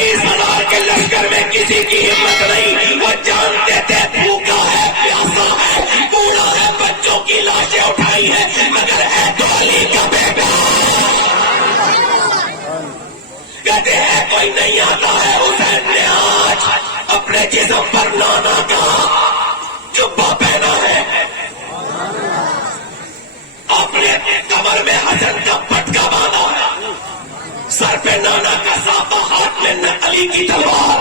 22,000 کے لشکر میں کسی کی ہمت نہیں. وہ جانتے تھے بھوکا ہے, پیاسا ہے, بوڑھا ہے, بچوں کی لاشیں اٹھائی ہے, مگر ہے تو علی کا بیٹا. کہتے ہیں کوئی نہیں آتا ہے. حسین نے آج اپنے جسم پر نانا کا جبہ پہنا ہے, اپنے کمر میں حسن کا پٹکا باندھا ہے, سر پہ نانا کا سانپا, ہاتھ میں علی کی تلوار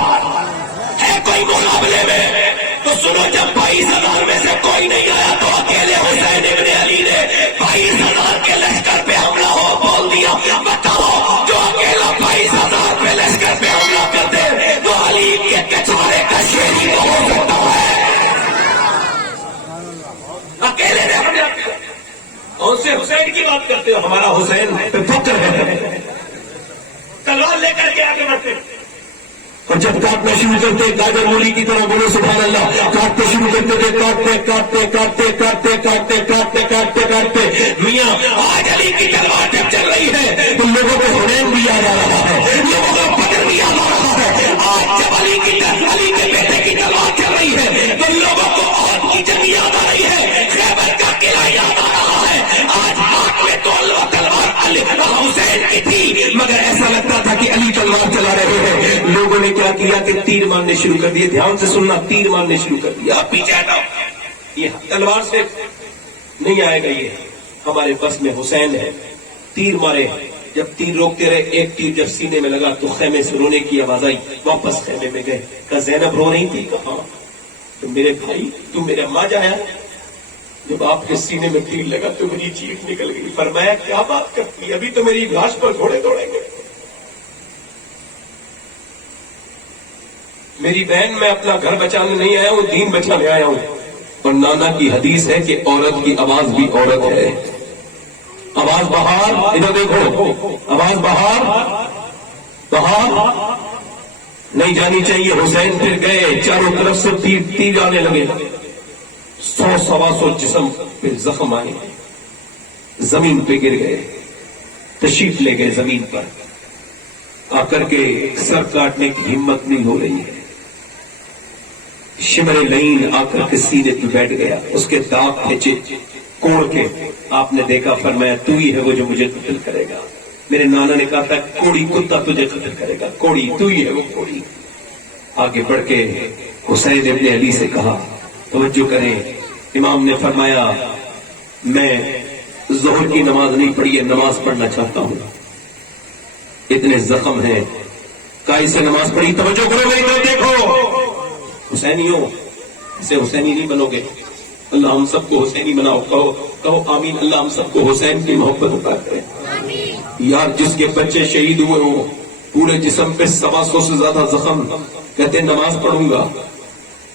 ہے. کوئی مقابلے میں تو سنو, جب 22,000 میں سے کوئی نہیں آیا تو اکیلے حسین ابن علی نے 22,000 کے لشکر پہ حملہ ہو بول دیا. بتاؤ جو اکیلا 22,000 پہ لشکر پہ حملہ کرتے تو علی کے کچھارے کا شیری تو ہو سکتا ہے. اکیلے نے حملہ کیا. اور سے حسین کی بات کرتے ہو, ہمارا حسین پہ فخر ہے, تلوار لے کر کے آگے بڑھتے. اور جب کاٹنا شروع کرتے قادر مولی کی طرح, بولو سبحان اللہ, کاٹتے شروع کرتے تھے, کاٹتے کاٹتے کاٹتے کاٹتے کاٹتے کاٹتے کاٹتے کاٹتے میاں آج علی کی تلوار جب چل رہی ہے تو لوگوں کو حنین بھی یاد آ رہا ہے, لوگوں کو بدر بھی یاد آ رہا ہے. آج جب علی کے بیٹے کی تلوار چل رہی ہے تو لوگوں کو عہد کی جنگ یاد آ رہی ہے, خیبر کا قلعہ یاد آ رہا ہے. آج ہاتھ میں تو تلوار علی حسین کی تھی, مگر ایسا لگتا تھا کہ علی تلوار چلا رہے ہیں. لوگوں نے کیا کیا کہ تیر مارنے شروع کر دیے. دھیان سے سننا, تیر مارنے شروع کر دیا. آپ پیچھے ہٹاؤ, یہ تلوار سے نہیں آئے گا, یہ ہمارے بس میں حسین ہے. تیر مارے, جب تیر روکتے رہے, ایک تیر جب سینے میں لگا تو خیمے سے رونے کی آواز آئی. واپس خیمے میں گئے, کہا زینب رو رہی تھی. کہا تو میرے بھائی تم میرا ماں جایا, جب آپ کے سینے میں تیر لگا تو میری چیخ نکل گئی. فرمایا کیا بات کرتی, ابھی تو میری لاش پر گھوڑے دوڑیں گے. میری بہن, میں اپنا گھر بچانے نہیں آیا ہوں, دین بچانے آیا ہوں. اور نانا کی حدیث ہے کہ عورت کی آواز بھی عورت ہے. آواز بہار, ادھر دیکھو, آواز بہار بہار نہیں جانی چاہیے. حسین پھر گئے, چاروں طرف سے تیر آنے لگے. 100-125 جسم پہ زخم آئے, زمین پہ گر گئے. تشریف لے گئے زمین پر, آ کر کے سر کاٹنے کی ہمت نہیں ہو رہی ہے. شمر لعین آ کر کے سینے پہ بیٹھ گیا, اس کے داغ کھینچے کوڑ کے. آپ نے دیکھا, فرمایا تو ہی ہے وہ جو مجھے قتل کرے گا. میرے نانا نے کہا تھا کوڑی کتا تجھے قتل کرے گا, کوڑی تو ہی ہے وہ کوڑی. آگے بڑھ کے حسین ابن علی سے کہا, توجہ کریں. امام نے فرمایا میں ظہر کی نماز نہیں پڑھی ہے, نماز پڑھنا چاہتا ہوں, اتنے زخم ہیں. کائی سے نماز پڑھی, توجہ کرو میری طرف دیکھو. حسینی ہو, اسے حسینی نہیں بنو گے. اللہ ہم سب کو حسینی بناؤ. کہو آمین. اللہ ہم سب کو حسین کی محبت عطا کرے. یار جس کے بچے شہید ہوئے ہوں, پورے جسم پہ 125 سے زیادہ زخم, کہتے نماز پڑھوں گا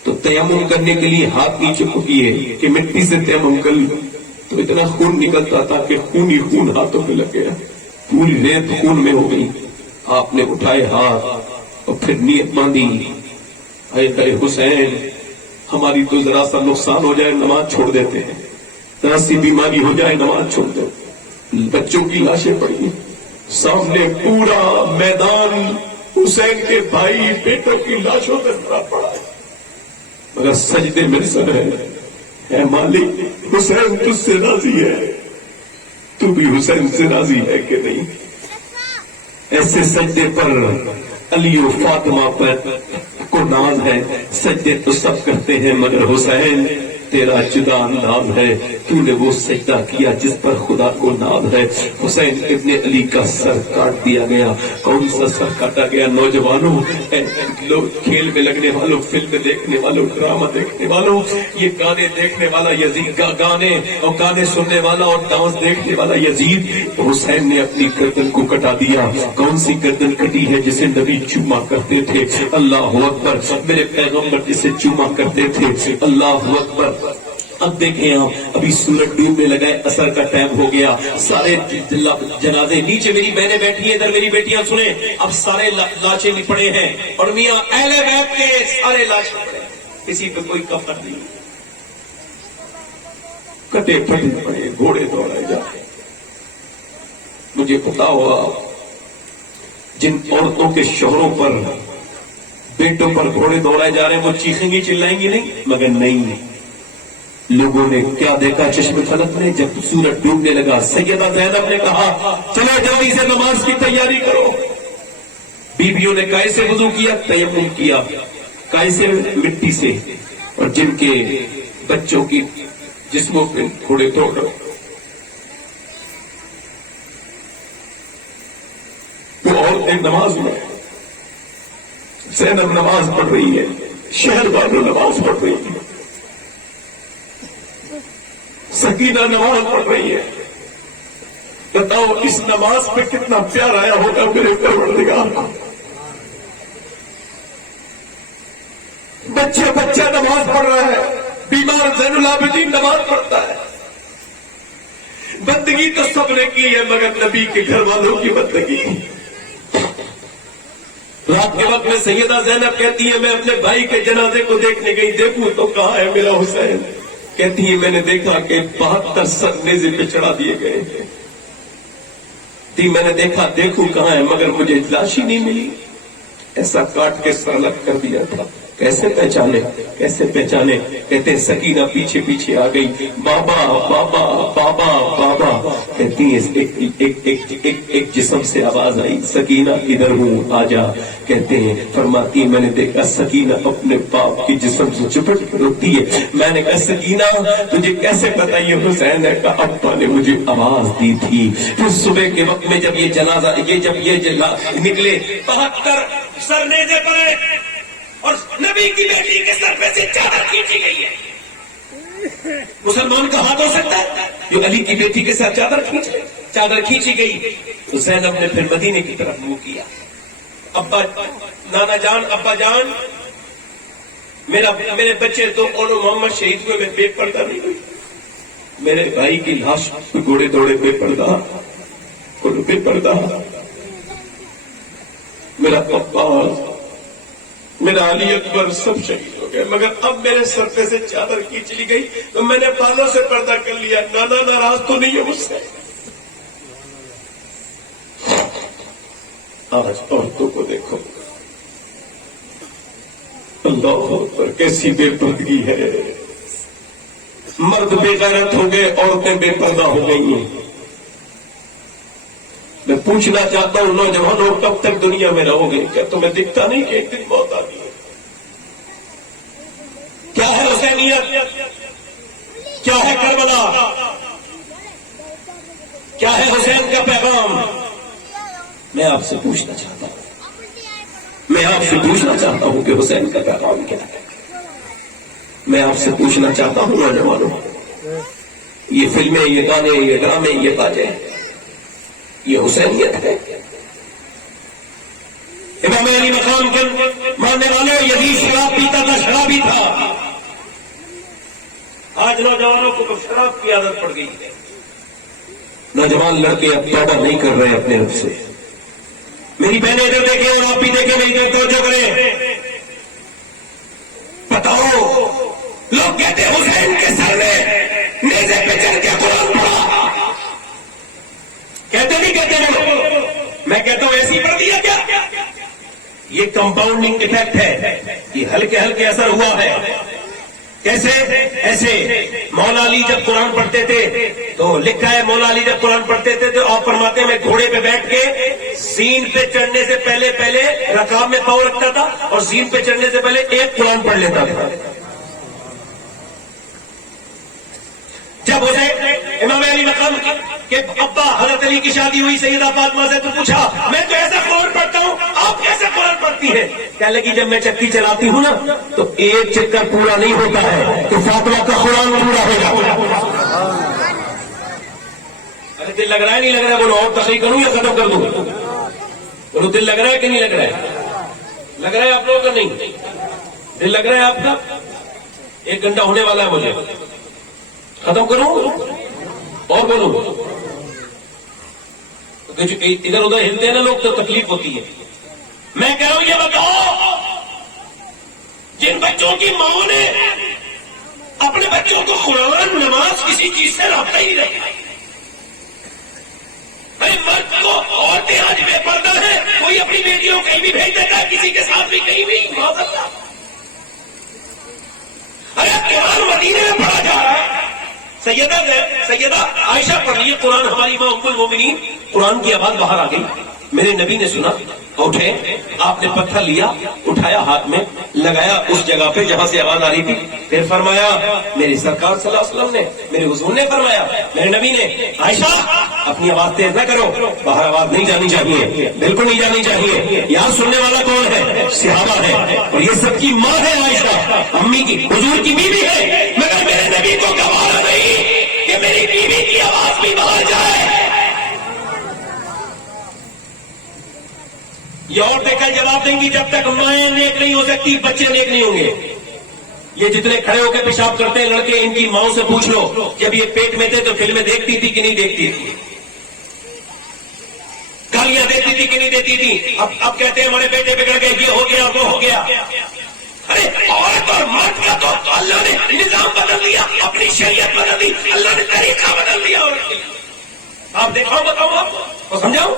تو تیمم کرنے کے لیے ہاتھ نیچے اٹھیے کہ مٹی سے تیمم کر لوں. تو اتنا خون نکلتا تھا کہ خون ہی خون ہاتھوں پہ لگ گیا, پوری ریت خون میں ہو گئی. آپ نے اٹھائے ہاتھ اور پھر نیت باندھی, اے حسین ہماری تو ذرا سا نقصان ہو جائے نماز چھوڑ دیتے ہیں, ذرا سی بیماری ہو جائے نماز چھوڑ دیتے. بچوں کی لاشیں پڑی, سامنے پورا میدان حسین کے بھائی بیٹوں کی لاشوں سے بھرا پڑا ہے, مگر سجدے میں سر ہے. اے مالک حسین تجھ سے راضی ہے, تو بھی حسین سے راضی ہے کہ نہیں؟ ایسے سجدے پر علی و فاطمہ پر کو ناز ہے. سجدے تو سب کرتے ہیں مگر حسین تیرا جدا انداز ہے, تو نے وہ سجدہ کیا جس پر خدا کو ناز ہے. حسین ابن علی کا سر کاٹ دیا گیا. کون سا سر کاٹا گیا؟ نوجوانوں, لوگ کھیل میں لگنے والوں, فلم دیکھنے والوں, ڈرامہ دیکھنے والوں, یہ گانے دیکھنے والا یزید, گانے اور گانے سننے والا اور ڈانس دیکھنے والا یزید, حسین نے اپنی گردن کو کٹا دیا. کون سی گردن کٹی ہے جسے نبی چوما کرتے تھے؟ اللہ اکبر. میرے پیغمبر جسے چوما کرتے تھے. اللہ اکبر. اب دیکھیں آپ, ابھی سورج ڈوبنے لگا ہے, اثر کا ٹائم ہو گیا. سارے جنازے نیچے, میری بہنیں بیٹھی ہیں ادھر, میری بیٹیاں سنیں, اب سارے لاشیں پڑے ہیں اور میاں اہل بیت کے سارے لاشیں پڑے, کسی پہ کوئی کفن نہیں, کٹے پھٹے پڑے, گھوڑے دوڑائے جائے. مجھے پتا ہوا جن عورتوں کے شوہروں پر بیٹوں پر گھوڑے دوڑائے جا رہے ہیں وہ چیخیں گی چلائیں گی نہیں؟ مگر نہیں، لوگوں نے کیا دیکھا چشم فلک میں؟ جب سورج ڈوبنے لگا سیدہ زینب نے کہا چلو جلدی سے نماز کی تیاری کرو۔ بیویوں نے کیسے وضو کیا؟ تیمم کیا، کیسے؟ مٹی سے، اور جن کے بچوں کی جسموں پہ گھوڑے دوڑ رہے وہ عورتیں نماز میں، زینب نماز پڑھ رہی ہے، شہر والوں نماز پڑھ رہی ہے، سکینہ نماز پڑھ رہی ہے۔ بتاؤ اس نماز پہ کتنا پیار آیا ہوگا میرے پروردگار کو۔ بچہ نماز پڑھ رہا ہے، بیمار زین العابدین نماز پڑھتا ہے۔ بندگی تو سب نے کی ہے مگر نبی کے گھر والوں کی بندگی۔ رات کے وقت میں سیدہ زینب کہتی ہے میں اپنے بھائی کے جنازے کو دیکھنے گئی، دیکھوں تو کہاں ہے میرا حسین؟ کہتی ہے میں نے دیکھا کہ 72 سر نیزے پہ چڑھا دیے گئے تھی، میں نے دیکھا دیکھوں کہاں ہے مگر مجھے لاش ہی نہیں ملی، ایسا کاٹ کے سر الگ کر دیا تھا۔ کیسے پہچانے؟ کیسے پہچانے؟ کہتے ہیں سکینہ پیچھے پیچھے آ گئی، بابا بابا بابا بابا، کہتی ہیں ایک جسم سے آواز آئی سکینہ ادھر ہوں آ جا، کہتے ہیں فرماتی ہے میں نے دیکھا سکینہ اپنے باپ کی جسم سے چپٹ کر روتی ہے۔ میں نے کہا سکینہ تجھے کیسے پتا یہ حسین ہے؟ کہ ابا نے مجھے آواز دی تھی۔ پھر صبح کے وقت میں جب یہ جنازہ جب یہ نکلے 72 سر نیزے پڑے اور نبی کی بیٹی کے سر پہ سے چادر کھینچی گئی ہے۔ مسلمان کا ہاتھ ہو سکتا ہے جو علی کی بیٹی کے ساتھ چادر کھینچی گئی؟ تو زینب نے پھر مدینے کی طرف منہ کیا، ابا نانا جان ابا جان میرے بچے تو اولو محمد شہید ہوئے، میں بے پردہ نہیں ہوئی، میرے بھائی کی لاش گھوڑے دوڑے بے پردہ، بے پردہ، میرا پپا میرا علی اکبر سب شہید ہو گئے، مگر اب میرے سر پہ سے چادر کھینچ لی گئی تو میں نے بالوں سے پردہ کر لیا۔ نانا ناراض تو نہیں ہے مجھ سے؟ آج عورتوں کو دیکھو، اللہ اکبر کیسی بے پردگی ہے۔ مرد بے غیرت ہو گئے، عورتیں بے پردہ ہو گئی ہیں۔ میں پوچھنا چاہتا ہوں نوجوانوں کب تک دنیا میں رہو گے؟ کیا تمہیں دکھتا نہیں کہ ایک دن موت آتی ہے؟ کیا ہے حسینیت؟ کیا ہے کربلا؟ کیا ہے حسین کا پیغام؟ میں آپ سے پوچھنا چاہتا ہوں، میں آپ سے پوچھنا چاہتا ہوں کہ حسین کا پیغام کیا ہے؟ میں آپ سے پوچھنا چاہتا ہوں نوجوانوں، یہ فلمیں، یہ گانے، یہ ڈرامے، یہ باتیں، یہ حسینیت ہے؟ امام علی مقام کے ماننے والے یزید شراب پیتا تھا، شرابی تھا، آج نوجوانوں کو شراب کی عادت پڑ گئی ہے۔ نوجوان لڑکے اب توبہ نہیں کر رہے اپنے رب سے۔ میری بہنیں ادھر دیکھیں اور آپ بھی دیکھیں، میری طرف توجہ کریں۔ بتاؤ، لوگ کہتے ہیں حسین کے سر میں نیزے پہ چڑھ کے قرآن پڑھا، کہتے نہیں کہتے لوگ؟ میں کہتا ہوں ایسی پڑھ دیا کیا؟ یہ کمپاؤنڈنگ افیکٹ ہے، یہ ہلکے ہلکے اثر ہوا ہے۔ کیسے؟ ایسے مولا علی جب قرآن پڑھتے تھے تو لکھا ہے مولا علی جب قرآن پڑھتے تھے تو آپ فرماتے میں گھوڑے پہ بیٹھ کے زین پہ چڑھنے سے پہلے رکاب میں پاؤں رکھتا تھا اور زین پہ چڑھنے سے پہلے ایک قرآن پڑھ لیتا تھا۔ جب امام علی مقام کے ابا حضرت علی کی شادی ہوئی سیدہ فاطمہ سے تو پوچھا میں تو ایسا قرآن پڑھتا ہوں، آپ کیسے قرآن پڑھتی ہیں؟ کہنے لگی جب میں چکی چلاتی ہوں نا تو ایک چکر پورا نہیں ہوتا ہے تو فاطمہ کا قرآن پورا ہو جاتا ہے۔ ارے دل لگ رہا ہے نہیں لگ رہا ہے؟ بولو اور تقریر کروں یا ختم کر دوں؟ بولو دل لگ رہا ہے کہ نہیں لگ رہا ہے؟ لگ رہا ہے آپ لوگوں کا؟ نہیں دل لگ رہا ہے آپ کا؟ 1 گھنٹہ ہونے والا ہے، مجھے ختم کروں اور بولوں؟ ادھر ادھر ہلتے ہیں نا لوگ تو تکلیف ہوتی ہے۔ میں کہہ رہا ہوں یہ بتاؤ، جن بچوں کی ماں نے اپنے بچوں کو قرآن، نماز، کسی چیز سے رابطہ ہی نہیں رکھا، ارے مرد کو عورتیں آج بے پردہ ہیں، کوئی اپنی بیٹیوں کہیں بھی بھیج دیتا ہے، کسی کے ساتھ بھی کہیں بھی. ارے قرآن مدینے میں پڑھا جا رہا ہے. سیدہ عائشہ پڑھ رہی ہے قرآن، ہماری ماں ام المومنین. قرآن کی آواز باہر آ گئی، میرے نبی نے سنا، اٹھے، آپ نے پتھر لیا، اٹھایا، ہاتھ میں لگایا اس جگہ پہ جہاں سے آواز آ رہی تھی. پھر فرمایا، میری سرکار صلی اللہ علیہ وسلم نے، میرے حضور نے فرمایا، میرے نبی نے، عائشہ اپنی آواز تیز نہ کرو، باہر آواز نہیں جانی چاہیے، بالکل نہیں جانی چاہیے. یہاں سننے والا کون ہے؟ صحابہ ہے، اور یہ سب کی ماں ہے عائشہ، امی کی، حضور کی بیوی ہے. مگر میرے نبی کو گوارا نہیں کہ میری بیوی کی آواز بھی باہر جائے. یہ عورتیں کل جواب دیں گی، جب تک مائیں نیک نہیں ہو سکتی بچے نیک نہیں ہوں گے. یہ جتنے کھڑے ہو کے پیشاب کرتے ہیں لڑکے، ان کی ماؤں سے پوچھ لو جب یہ پیٹ میں تھے تو فلمیں دیکھتی تھی کہ نہیں دیکھتی تھی، گالیاں دیتی تھی کہ نہیں دیتی تھی. اب کہتے ہیں ہمارے بیٹے بگڑ گئے، یہ ہو گیا وہ ہو گیا. ارے عورت اور مرد کا تو اللہ نے نظام بدل دیا، اپنی شریعت بدل دی، اللہ نے طریقہ بدل دیا. آپ دیکھو، بتاؤ آپ کو سمجھاؤ.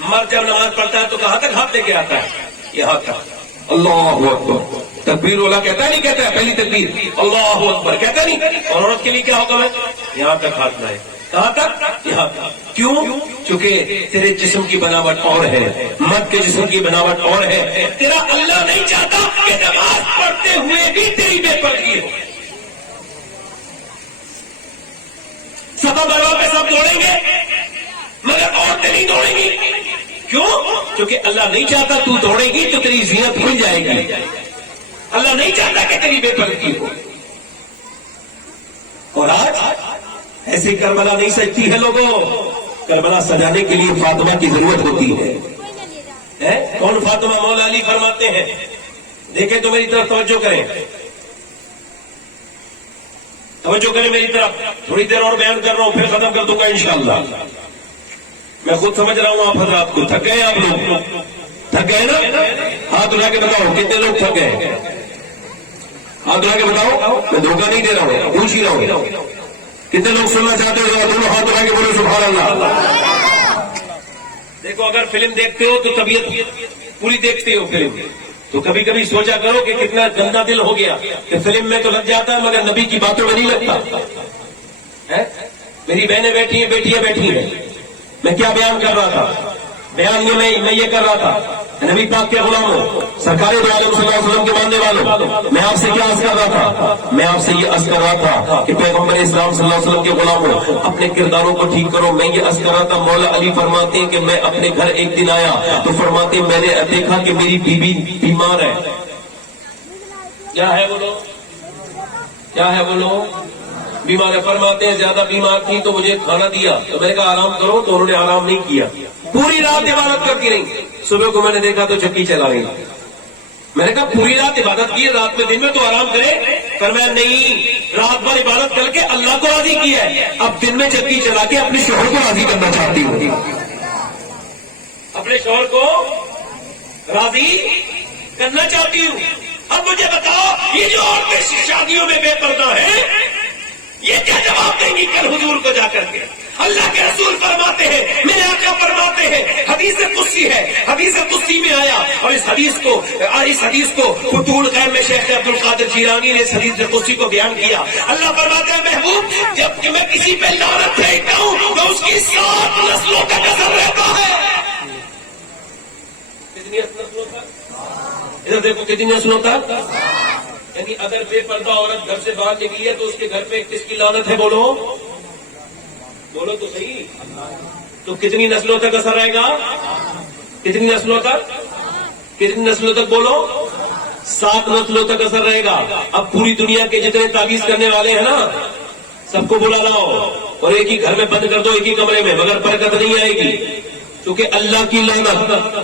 مرد جب نماز پڑھتا ہے تو کہاں تک ہاتھ لے کے آتا ہے؟ یہاں تک. اللہ اکبر. تکبیر والا کہتا ہے نہیں کہتا ہے؟ پہلی تکبیر اللہ اکبر کہتا نہیں. اور عورت کے لیے کیا حکم ہے؟ یہاں تک ہاتھ لائے. کہاں تک؟ یہاں تک. کیوں؟ چونکہ تیرے جسم کی بناوٹ اور ہے، مرد کے جسم کی بناوٹ اور ہے. تیرا اللہ نہیں چاہتا کہ نماز پڑھتے ہوئے بھی تیری بے پردگی ہو. سب بڑا پہ سب دوڑیں گے مگر عورتیں نہیں دوڑیں گی. کیوں؟ کیونکہ اللہ نہیں چاہتا تو دوڑے گی تو تیری زینت کھل جائے گی. اللہ نہیں چاہتا کہ تیری بے پردگی ہو. اور آج ایسی کربلا نہیں سجتی ہے لوگوں. کربلا سجانے کے لیے فاطمہ کی ضرورت ہوتی ہے. کون فاطمہ؟ مولا علی فرماتے ہیں، دیکھیں تو میری طرف توجہ کریں، توجہ کریں میری طرف. تھوڑی دیر اور بیان کر رہا ہوں، پھر ختم کر دوں گا انشاءاللہ. میں خود سمجھ رہا ہوں آپ حضرات کو. تھک گئے آپ لوگ؟ تھک گئے نا؟ ہاتھ اٹھا کے بتاؤ کتنے لوگ تھک گئے؟ ہاتھ اٹھا کے بتاؤ، میں دھوکہ نہیں دے رہا ہوں، پوچھ ہی رہا ہوں. کتنے لوگ سننا چاہتے ہو؟ دونوں ہاتھ اٹھا کے بولو سبحان اللہ. دیکھو اگر فلم دیکھتے ہو تو طبیعت پوری دیکھتے ہو فلم، تو کبھی کبھی سوچا کرو کہ کتنا گندا دل ہو گیا کہ فلم میں تو لگ جاتا ہے مگر نبی کی باتوں میں نہیں لگتا. میری بہنیں بیٹھی ہیں، بیٹیاں بیٹھی ہیں. میں کیا بیان کر رہا تھا؟ بیان میں یہ کر رہا تھا، نبی پاک کے غلاموں، سرکار دو عالم صلی اللہ علیہ وسلم کے ماننے والوں، میں آپ سے کیا عرض کر رہا تھا؟ میں آپ سے یہ عرض کر رہا تھا کہ پیغمبر اسلام صلی اللہ علیہ وسلم کے غلاموں، اپنے کرداروں کو ٹھیک کرو. میں یہ عرض کر رہا تھا، مولا علی فرماتے ہیں کہ میں اپنے گھر ایک دن آیا تو فرماتے ہیں میں نے دیکھا کہ میری بیوی بیمار ہے. کیا ہے بولو؟ کیا ہے بولو؟ بیمار ہے. فرماتے ہیں زیادہ بیمار تھی تو مجھے کھانا دیا تو میں نے کہا آرام کرو، تو انہوں نے آرام نہیں کیا، پوری رات عبادت کرتی رہی. صبح کو میں نے دیکھا تو چکی چلا رہی. میں نے کہا پوری رات عبادت کی ہے، رات میں دن میں تو آرام کرے. فرمایا نہیں، رات بھر عبادت کر کے اللہ کو راضی کیا ہے، اب دن میں چکی چلا کے اپنے شوہر کو راضی کرنا چاہتی ہوں. اپنے شوہر کو راضی کرنا چاہتی ہوں. اب مجھے بتاؤ، یہ جو عورتیں شادیوں میں بے پردہ ہیں یہ کیا جواب دیں گی کل حضور کو جا کر کے؟ اللہ کے رسول فرماتے ہیں، میرے آقا فرماتے ہیں، حدیث قدسی ہے، حدیث قدسی میں آیا، اور اس حدیث کو فتوح غیب میں شیخ عبد القادر جیلانی نے اس حدیث قدسی کو بیان کیا. اللہ فرماتے ہیں محبوب، جب کہ میں کسی پہ لعنت پھینکتا ہوں تو اس کی 7 نسلوں کا اثر رہتا ہے. کتنی نسلوں کا؟ ادھر دیکھو کتنی نسلوں کا. یعنی اگر بے پردہ عورت گھر سے باہر نکلی ہے تو اس کے گھر پہ کس کی لعنت ہے؟ بولو بولو تو صحیح. تو کتنی نسلوں تک اثر رہے گا؟ کتنی نسلوں تک؟ کتنی نسلوں تک بولو؟ 7 نسلوں تک اثر رہے گا. اب پوری دنیا کے جتنے تعویذ کرنے والے ہیں نا، سب کو بلا لاؤ اور ایک ہی گھر میں بند کر دو، ایک ہی کمرے میں، مگر برکت نہیں آئے گی کیونکہ اللہ کی لعنت.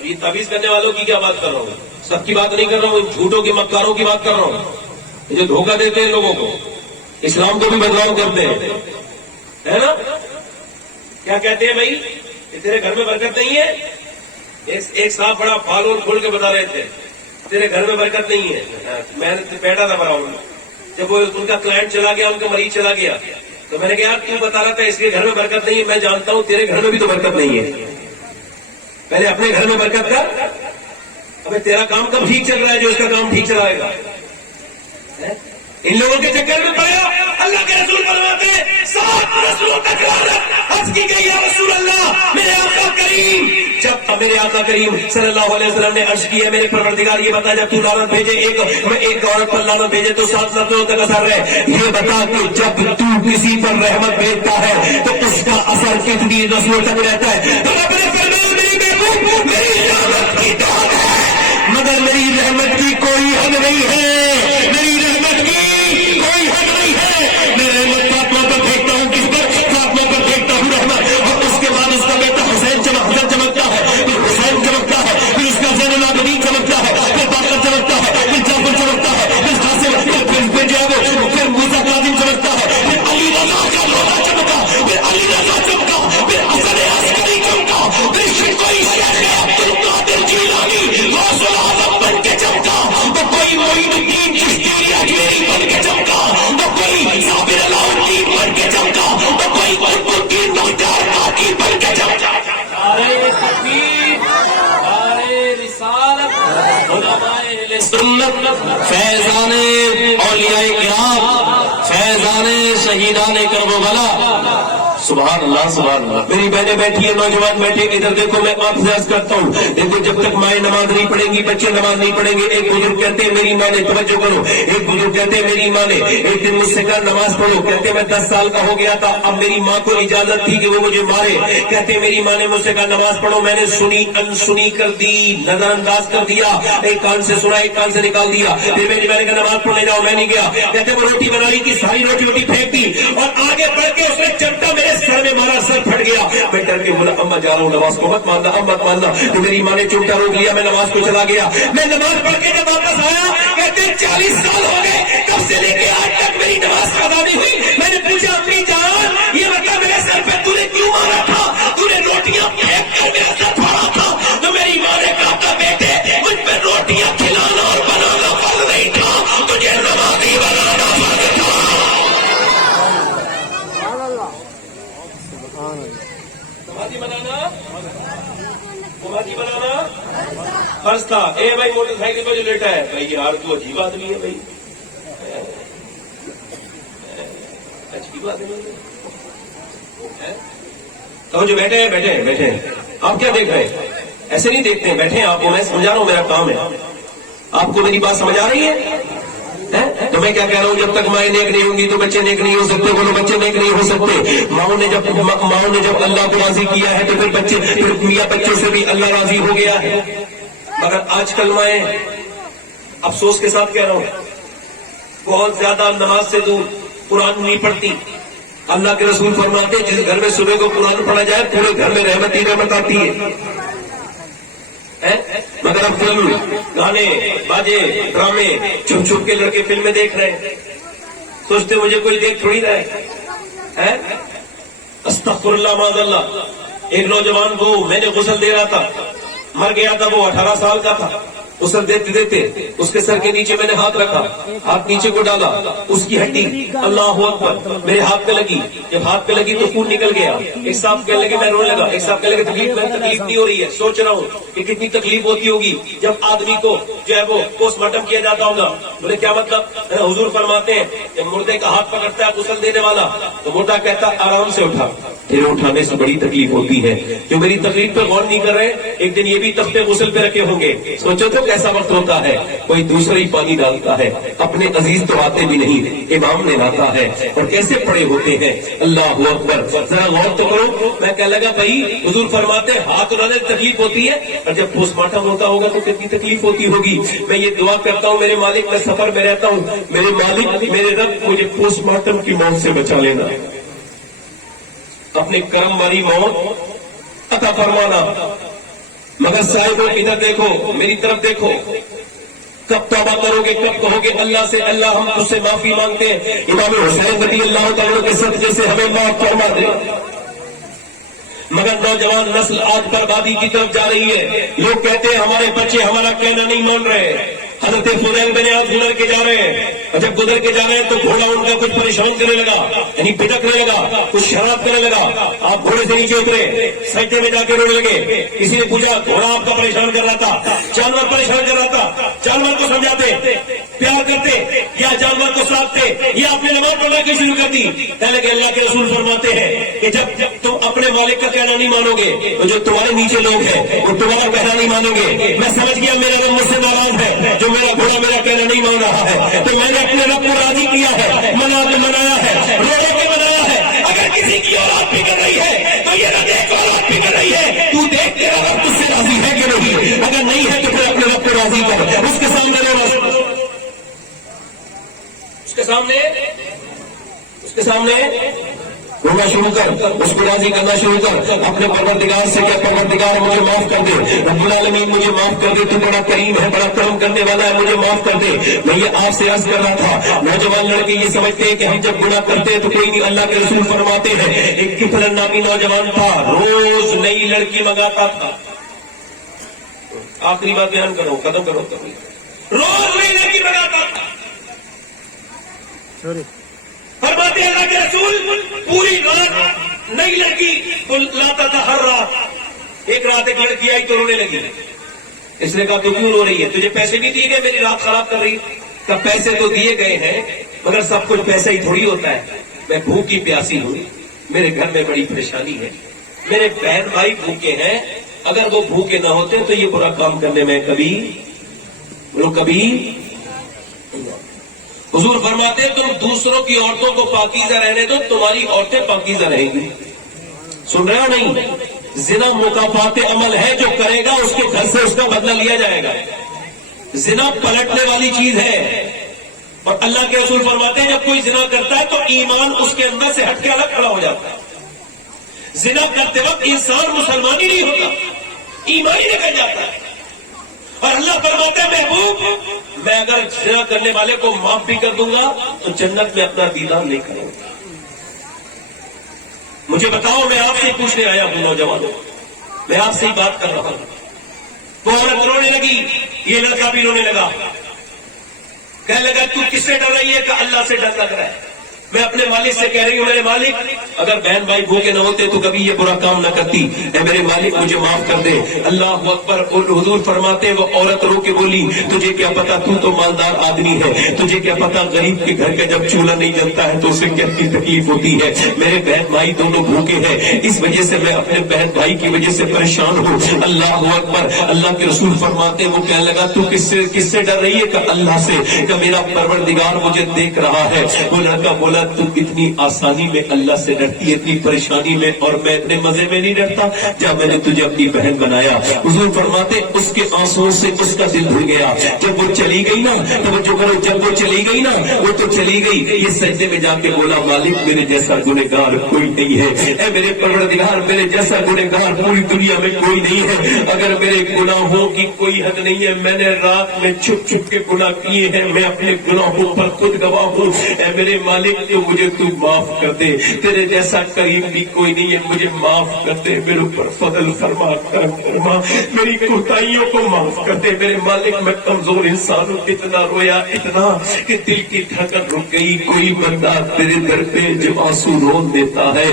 یہ تعویذ کرنے والوں کی کیا بات کر رہا ہوں؟ سب کی بات نہیں کر رہا ہوں، جھوٹوں کے مکاروں کی بات کر رہا ہوں جو دھوکہ دیتے ہیں لوگوں کو، اسلام کو بھی بدنام کرتے ہیں، ہے نا؟ کیا کہتے ہیں بھائی کہ تیرے گھر میں برکت نہیں ہے؟ ایک صاحب بڑا پھال اور کھول کے بتا رہے تھے تیرے گھر میں برکت نہیں ہے. میں بیٹھا تھا براؤن میں، جب وہ ان کا کلائنٹ چلا گیا، ان کا مریض چلا گیا تو میں نے کہا یار تو بتا رہا تھا اس کے گھر میں برکت نہیں ہے، میں جانتا ہوں تیرے گھر میں بھی تو برکت نہیں ہے، پہلے اپنے گھر میں برکت کر، ابھی تیرا کام کب ٹھیک چل رہا ہے جو اس کا کام ٹھیک چلائے گا؟ ان لوگوں کے چکر میں پڑا، اللہ کے رسول فرماتے ہیں 7 رسولوں تک عرض کی گئی یا رسول اللہ میرے آقا کریم، جب میرے آقا کریم صلی اللہ علیہ وسلم نے عرض کیا میرے پروردگار یہ بتا جب تو لعنت بھیجے ایک عورت پر لعنت بھیجے تو 7 نسلوں تک اثر رہے، یہ بتا کہ جب تو کسی پر رحمت بھیجتا ہے تو اس کا اثر کتنی نسلوں تک رہتا ہے؟ تو اپنے فرمان میری بیٹوں میری رحمت کی دعوت ہے مگر میری رحمت کی کوئی حد نہیں ہے، میری رحمت کی کوئی حد نہیں ہے، میں رحمت فاطمہ پر پھینکتا ہوں، کس پر؟ فاطمہ پر پھینکتا ہوں رحمت، اور اس کے بعد اس کا بیٹا حسین چمکتا ہے، پھر حسین چمکتا ہے، پھر اس کا زین العابدین چمکتا ہے، پھر باقر چمکتا ہے، پھر جعفر چمکتا ہے، پھر قاسم، پھر جو ہے وہ پھر موسیٰ کاظم چمکتا ہے، پھر علی رضا کا لوہا چمکا، پھر علی رضا چمکا، پھر حسن عسکری چمکا، پھر کوئی شیخ عبد القادر جیلانی غوث العظم بن کے چمکا، تو کوئی معین الدین چشتی اجمیری بن کے چمکا، تو کوئی صابر علاؤالدین بن کے چمکا، تو کوئی قطب الدین بختیار کاکی بن کے چمکا۔ نعرہ تکبیر، نعرہ رسالت، علماء اہل سنت، فیضان اولیاء کرام، فیضان شہیدان کربلا، سبحان اللہ سبحان اللہ۔ میری بہنیں بیٹھی ہیں، نوجوان بیٹھے، ادھر دیکھو میں آپ سے عرض کرتا ہوں، دیکھو جب تک مائیں نماز نہیں پڑھیں گی بچے نماز نہیں پڑھیں گے۔ ایک بزرگ کہتے ہیں میری ماں نے، توجہ کرو، ایک بزرگ کہتے ہیں میری ماں نے ایک دن مجھ سے کہا نماز پڑھو، کہتے میں 10 سال کا ہو گیا تھا، اب میری ماں کو اجازت تھی کہ وہ مجھے مارے، کہتے میری ماں نے مجھ سے کہا نماز پڑھو، میں نے سنی انسنی کر دی، نظر انداز کر دیا، ایک کان سے سنا ایک کان سے نکال دیا، پھر میں نے کہا نماز پڑھنے جاؤ، میں نہیں گیا، کہتے وہ روٹی بنا لی تھی، ساری روٹی پھینک دی اور آگے بڑھ کے اس نے چمٹا میرے سر میں مارا، سر پھٹ گیا، میں ڈر کے بولا اما جا رہا ہوں نماز کو مت ماننا، اب مت ماننا، تو میری ماں نے چمٹا روک لیا، میں نماز کو چلا گیا، میں نماز پڑھ کے جب واپس آیا کہتے 40 سال ہو گئے کب سے لے کے آج تک میری نماز ادا نہیں ہوئی۔ میں نے پوچھا اپنی جان یہ بتا میرے سر پہ تو نے کیوں مارا تھا؟ تو نے روٹیاں پھینک کر میرا سر پھاڑا تھا؟ تو میری ماں نے کہا تھا بیٹے مجھ پہ روٹیاں کھلانا اور بنانا فرض نہیں تھا، تجھے نمازی بنانا فرض تھا۔ نمازی بنانا فرض تھا۔ اے بھائی موٹر سائیکل پہ جو لیٹا ہے بھائی یار تو عجیب آدمی ہے بھائی، عجیب آدمی ہے۔ تو جو بیٹھے ہیں بیٹھے ہیں بیٹھے ہیں، آپ کیا دیکھ رہے ہیں؟ ایسے نہیں دیکھتے ہیں، بیٹھے ہیں آپ کو میں سمجھا رہا ہوں، میرا کام ہے۔ آپ کو میری بات سمجھ آ رہی ہے؟ تو میں کیا کہہ رہا ہوں، جب تک مائیں نیک نہیں ہوں گی تو بچے نیک نہیں ہو سکتے، بولو بچے نیک نہیں ہو سکتے۔ ماؤں نے جب اللہ کو راضی کیا ہے تو پھر بچے، پھر میاں بچوں سے بھی اللہ راضی ہو گیا ہے۔ مگر آج کل مائیں، افسوس کے ساتھ کہہ رہا ہوں، بہت زیادہ نماز سے دور، قرآن نہیں پڑھتی۔ اللہ کے رسول فرماتے جس گھر میں صبح کو قرآن پڑھا جائے پورے گھر میں رحمت ہی رحمت آتی ہے۔ مگر اب فلم، گانے، باجے، ڈرامے، چھپ چھپ کے لڑکے فلمیں دیکھ رہے ہیں، سوچتے مجھے کوئی دیکھ تھوڑی رہا ہے۔ استغفر اللہ معاذ اللہ۔ ایک نوجوان کو میں نے غسل دے رہا تھا، مر گیا تھا، وہ 18 سال کا تھا، غسل دیتے دیتے اس کے سر کے نیچے میں نے ہاتھ رکھا، ہاتھ نیچے کو ڈالا، اس کی ہڈی اللہ اکبر میرے ہاتھ پہ لگی، جب ہاتھ پہ لگی تو خون نکل گیا۔ ایک صاحب کہنے لگے میں رونے لگا، ایک صاحب کہنے لگے تکلیف نہیں ہو رہی ہے، سوچ رہا ہوں کہ کتنی تکلیف ہوتی ہوگی جب آدمی کو جو ہے وہ پوسٹ مارٹم کیا جاتا ہوگا۔ بولے کیا مطلب؟ حضور فرماتے ہیں جب مردے کا ہاتھ پکڑتا ہے غسل دینے والا تو مردہ کہتا ہے آرام سے اٹھا، پھر اٹھانے سے بڑی تکلیف ہوتی ہے۔ جو میری تکلیف پہ غور نہیں کر رہے ایک دن یہ بھی تختے غسل پہ رکھے ہوں گے، سوچو تو کیسا وقت ہوتا ہے، کوئی دوسرا ہی پانی ڈالتا ہے، اپنے عزیز تو آتے بھی نہیں، امام نے لاتا ہے، اور کیسے پڑے ہوتے ہیں۔ اللہ اکبر، ذرا غور تو کرو۔ میں کہنے لگا بھائی حضور فرماتے ہاتھ اٹھانے سے تکلیف ہوتی ہے، اور جب پوسٹ مارٹم ہوتا ہوگا تو کتنی تکلیف ہوتی ہوگی۔ میں یہ دعا کرتا ہوں میرے مالک، میں سفر میں رہتا ہوں، میرے مالک میرے رب مجھے پوسٹ مارٹم کی موت سے بچا لینا، اپنے کرم والی موت عطا فرمانا۔ مگر صاحبوں ادھر دیکھو، میری طرف دیکھو، کب توبہ کرو گے، کب کہو گے اللہ سے اللہ ہم تجھ سے معافی مانگتے ہیں، امام حسین رضی اللہ تعالیٰ کے صدقے سے ہمیں معاف فرما دے۔ مگر نوجوان نسل آج بربادی کی طرف جا رہی ہے۔ لوگ کہتے ہیں ہمارے بچے ہمارا کہنا نہیں مان رہے، حضرت فضیل بن عیاض گزر کے جا رہے ہیں، اور جب گزر کے جا رہے ہیں تو گھوڑا ان کا کچھ پریشان کرنے لگا، یعنی پٹکنے لگا، کچھ شراب کرنے لگا. آپ گھوڑے سے نیچے اترے، سجدے میں جا کے رونے لگے. کسی نے پوچھا گھوڑا آپ کا پریشان کر رہا تھا، جانور پریشان کر رہا تھا، جانور کو سمجھاتے، پیار کرتے یا جانور کو ساتھتے یا اپنے نماز پڑھنا کی شروع کر دی. پہلے کہ اللہ کے رسول فرماتے ہیں کہ جب تم اپنے مالک کا کہنا نہیں مانو گے تو جو تمہارے نیچے لوگ ہیں وہ تمہارا کہنا نہیں مانو گے. میں سمجھ گیا میرا رب مجھ سے ناراض ہے، جو میرا گھوڑا میرا کہنا نہیں مان رہا ہے، تو میں نے اپنے رب کو راضی کیا ہے، منایا ہے، رو کے منایا ہے. اگر کسی کی اولاد بھی کر رہی ہے تو یہ نہ دیکھ اولاد بھی کر رہی ہے، تو دیکھ تیرا رب تجھ سے راضی ہے کہ نہیں. اگر نہیں ہے تو پھر اپنے رب کو راضی کر، اس کے سامنے رونا شروع کر، اس کو راضی کرنا شروع کر. اپنے پروردگار سے کہ پروردگار مجھے معاف کر دے، رب العالمین مجھے معاف کر دے، تو بڑا کریم ہے، بڑا کرم کرنے والا ہے، مجھے معاف کر دے. میں یہ آپ سے عرض کر رہا تھا، نوجوان لڑکے یہ سمجھتے ہیں کہ ہم جب گناہ کرتے ہیں تو کوئی نہیں. اللہ کے رسول فرماتے ہیں ایک کفل نامی نوجوان تھا، روز نئی لڑکی منگاتا تھا. آخری بات بیان کرو، ختم کرو. روز نئی لڑکی منگاتا تھا. فرماتے ہیں اللہ کے رسول پوری رات نئی لڑکی لاتا تھا ہر رات. ایک رات ایک لڑکی آئی تو رونے لگی. اس نے کہا تو کیوں رو رہی ہے؟ تجھے پیسے بھی دیے گئے، میری رات خراب کر رہی. کہ پیسے تو دیے گئے ہیں مگر سب کچھ پیسہ ہی تھوڑی ہوتا ہے. میں بھوکی پیاسی ہوں، میرے گھر میں بڑی پریشانی ہے، میرے بہن بھائی بھوکے ہیں. اگر وہ بھوکے نہ ہوتے تو یہ برا کام کرنے میں کبھی حضور فرماتے ہیں تم دوسروں کی عورتوں کو پاکیزہ رہنے دو، تمہاری عورتیں پاکیزہ رہیں گی. سن رہے ہو نہیں؟ زنا مکافات عمل ہے، جو کرے گا اس کے گھر سے اس کا بدلہ لیا جائے گا. زنا پلٹنے والی چیز ہے. اور اللہ کے رسول فرماتے ہیں جب کوئی زنا کرتا ہے تو ایمان اس کے اندر سے ہٹ کے الگ کھڑا ہو جاتا ہے. زنا کرتے وقت انسان مسلمان ہی نہیں ہوتا، ایمان ہی نکل جاتا ہے. اور اللہ فرماتا ہے محبوب میں اگر زنا کرنے والے کو معاف بھی کر دوں گا تو جنت میں اپنا دیدار نہیں کروں گا. مجھے بتاؤ، میں آپ سے پوچھنے آیا ہوں نوجوانوں، میں آپ سے ہی بات کر رہا ہوں. وہ عورت رونے لگی، یہ لڑکا بھی رونے لگا. کہنے لگا تو کس سے ڈر رہی ہے؟ کہ اللہ سے ڈر لگ رہا ہے. میں اپنے مالک سے کہہ رہی ہوں میرے مالک اگر بہن بھائی بھوکے نہ ہوتے تو کبھی یہ برا کام نہ کرتی. اے میرے مالک مجھے معاف کر دے. اللہ اکبر. حضور فرماتے وہ عورت رو کے بولی تجھے کیا پتا، تو تو مالدار آدمی ہے، تجھے کیا پتا غریب کے گھر کا جب چولہا نہیں جلتا ہے تو اسے کتنی تکلیف ہوتی ہے. میرے بہن بھائی دونوں بھوکے ہیں، اس وجہ سے میں اپنے بہن بھائی کی وجہ سے پریشان ہوں. اللہ اکبر. اللہ کے رسول فرماتے وہ کہنے لگا تو کس سے ڈر رہی ہے؟ کہ اللہ سے، کہ میرا پروردگار مجھے دیکھ رہا ہے. وہ لڑکا بولا تو اتنی آسانی میں اللہ سے ڈرتی ہے، اتنی پریشانی میں، اور میں اتنے مزے میں نہیں ڈرتا جب میں نے تجھے اپنی بہن بنایا. حضور فرماتے اس کے آنسوؤں سے اس کا دل دھل گیا. جب وہ چلی گئی نا تو جب وہ چلی گئی نا وہ تو چلی گئی. یہ سجدے میں جا کے بولا مالک میرے جیسا گنہگار کوئی نہیں ہے. اے میرے پروردگار میرے جیسا گنہگار پوری دنیا میں کوئی نہیں ہے. اگر میرے گناہوں کی کوئی حد نہیں ہے، میں نے رات میں چھپ چھپ کے گناہ کیے ہیں، میں اپنے گناہوں پر خود گواہ ہوں. اے میرے مالک مجھے تو معاف کر دے، تیرے جیسا کریم بھی کوئی نہیں ہے، مجھے معاف کر دے، میرے اوپر فضل فرما، کرم فرما، میری کوتاہیوں کو معاف کر دے. میرے مالک میں کمزور انسان ہوں، اتنا رویا اتنا کہ دل کی دھڑکن رک گئی. کوئی بندہ تیرے در پہ جو آنسو رون دیتا ہے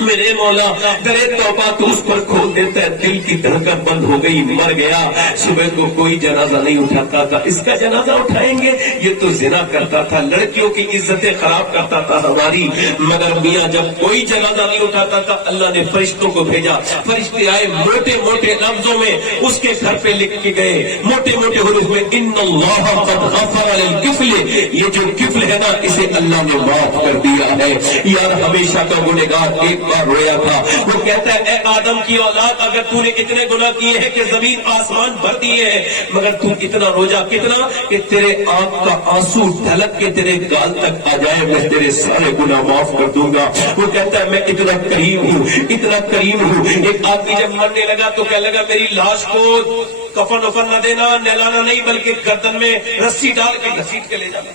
میرے مولا درے توبہ تو اس پر کھول دیتا ہے. دل کی دھڑکن بند ہو گئی، مر گیا. صبح کو کوئی جنازہ نہیں اٹھاتا تھا، اس کا جنازہ اٹھائیں گے؟ یہ تو زنا کرتا تھا، لڑکیوں کی عزتیں خراب کرتا تھا ہماری. مگر میاں جب کوئی جنازہ نہیں اٹھاتا تھا اللہ نے فرشتوں کو بھیجا. فرشتے آئے موٹے موٹے لفظوں میں اس کے گھر پہ لکھ کے گئے، موٹے موٹے حروف میں ان اللہ قد غفر للکفل. یہ جو کفل ہے نا اسے اللہ نے معاف کر دیا ہے. یار ہمیشہ کا گنہگار ایک بار رویا تھا. وہ کہتا ہے اے آدم کی اولاد اگر تو نے اتنے گناہ کیے ہیں کہ زمین آسمان بھر دیے ہیں، مگر تو اتنا رو جا، کتنا کہ تیرے آنکھ کا آنسو ڈھلک کے تیرے گال تک آ جائے، میں تیرے سارے گناہ معاف کر دوں گا. وہ کہتا ہے میں اتنا کریم ہوں، اتنا کریم ہوں. ایک آدمی جب مرنے لگا تو کہنے لگا میری لاش کو کفن وفن نہ دینا، نہلانا نہیں، بلکہ گردن میں رسی ڈال کے گھسیٹ کے لے جانا.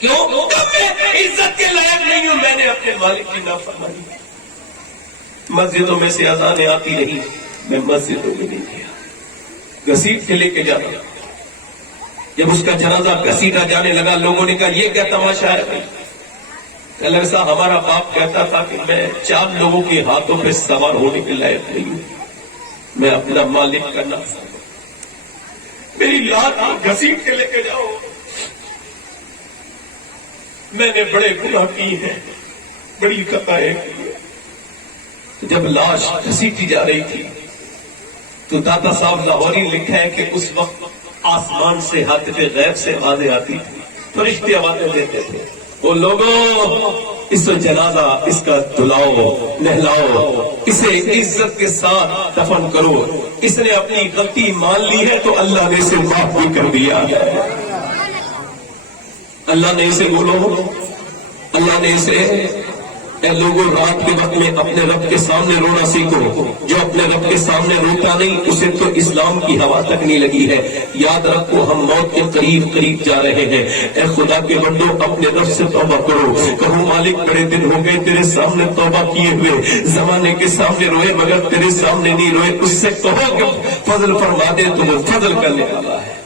کیوں؟ میں عزت کے لائق نہیں ہوں، میں نے اپنے مالک کی نافرمانی. مسجدوں میں سے اذانیں آتی نہیں، میں مسجدوں میں نہیں گیا، گھسیٹ کے لے کے جاتا. جب اس کا جنازہ گھسیٹا جانے لگا لوگوں نے کہا یہ کیا تماشا ہے بھائی؟ اللہ صاحب ہمارا باپ کہتا تھا کہ میں 4 لوگوں کے ہاتھوں پہ سوار ہونے کے لائق نہیں ہوں، میں اپنا مالک کرنا میری لات گھسیٹ کے لے کے جاؤ، میں نے بڑے گناہ کی ہیں، بڑی خطائیں کی ہیں۔ جب لاش گھسیٹی جا رہی تھی تو داتا صاحب لاہوری لکھا ہے کہ اس وقت آسمان سے ہاتف غیب سے آوازیں آتی تھی، فرشتے آوازیں دیتے تھے، وہ لوگوں اس کو جنازہ اس کا دھلاؤ نہلاؤ، اسے عزت کے ساتھ دفن کرو، اس نے اپنی غلطی مان لی ہے تو اللہ نے اسے معاف بھی کر دیا ہے۔ اللہ نے اسے بولو، اللہ نے اسے، اے لوگوں رات کے وقت میں اپنے رب کے سامنے رونا سیکھو، جو اپنے رب کے سامنے روتا نہیں اسے تو اسلام کی ہوا تک نہیں لگی ہے۔ یاد رکھو ہم موت کے قریب قریب جا رہے ہیں، اے خدا کے بندو اپنے رب سے توبہ کرو، کہو مالک بڑے دن ہو گئے تیرے سامنے توبہ کیے ہوئے، زمانے کے سامنے روئے مگر تیرے سامنے نہیں روئے، اس سے کہو کہ فضل فرما دے تو وہ فضل کرنے والا ہے۔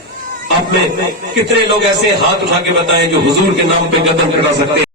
آپ میں کتنے لوگ ایسے ہاتھ اٹھا کے بتائیں جو حضور کے نام پہ گردن کٹا سکتے ہیں؟